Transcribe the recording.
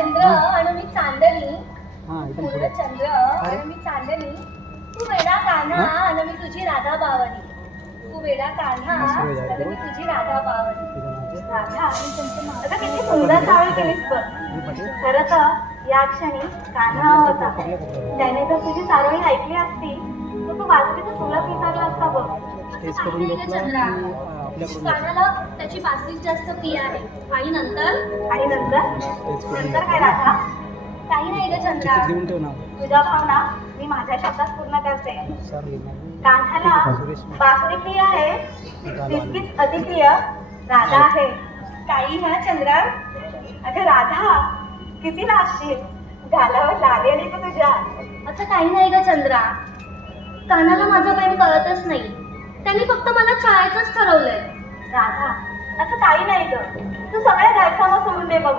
चंद्र आणि मी चांदणी. पूर्ण चंद्र आणि मी चांदणी. तू वेडा कान्हा आणि मी तुझी राधा बावरी. तू वेडा कान्हा आणि मी तुझी राधा बावरी. राधा अगं किती सुंदर चावळी केलीस बघ. खरं तर या क्षणी कान्हा होता. त्याने जर तुझी चारोळी ऐकली असती तर तू बासरीचं सुलभ विचारला असता बघ. कानाला त्याची बासरीच जास्त प्रिय आहे. आणि नंतर काय राधा? काही नाही ग चंद्रा. तुझ्या भावना मी माझ्या शब्दात पूर्ण करते. कान्हाला बासरी प्रिय आहे, तितकीच अतिप्रिय राधा आहे. काही ना चंद्रा. अगं राधा किती नाचशील, गालावर लाली आली का तुझ्या? असं काही नाही ग चंद्रा. कानाला माझं प्रेम कळतच नाही. त्यांनी फक्त मला छळायचंच ठरवलंय. राधा असं काही नाही ग. तू सगळ्या गैरसमज सोडून दे बघू.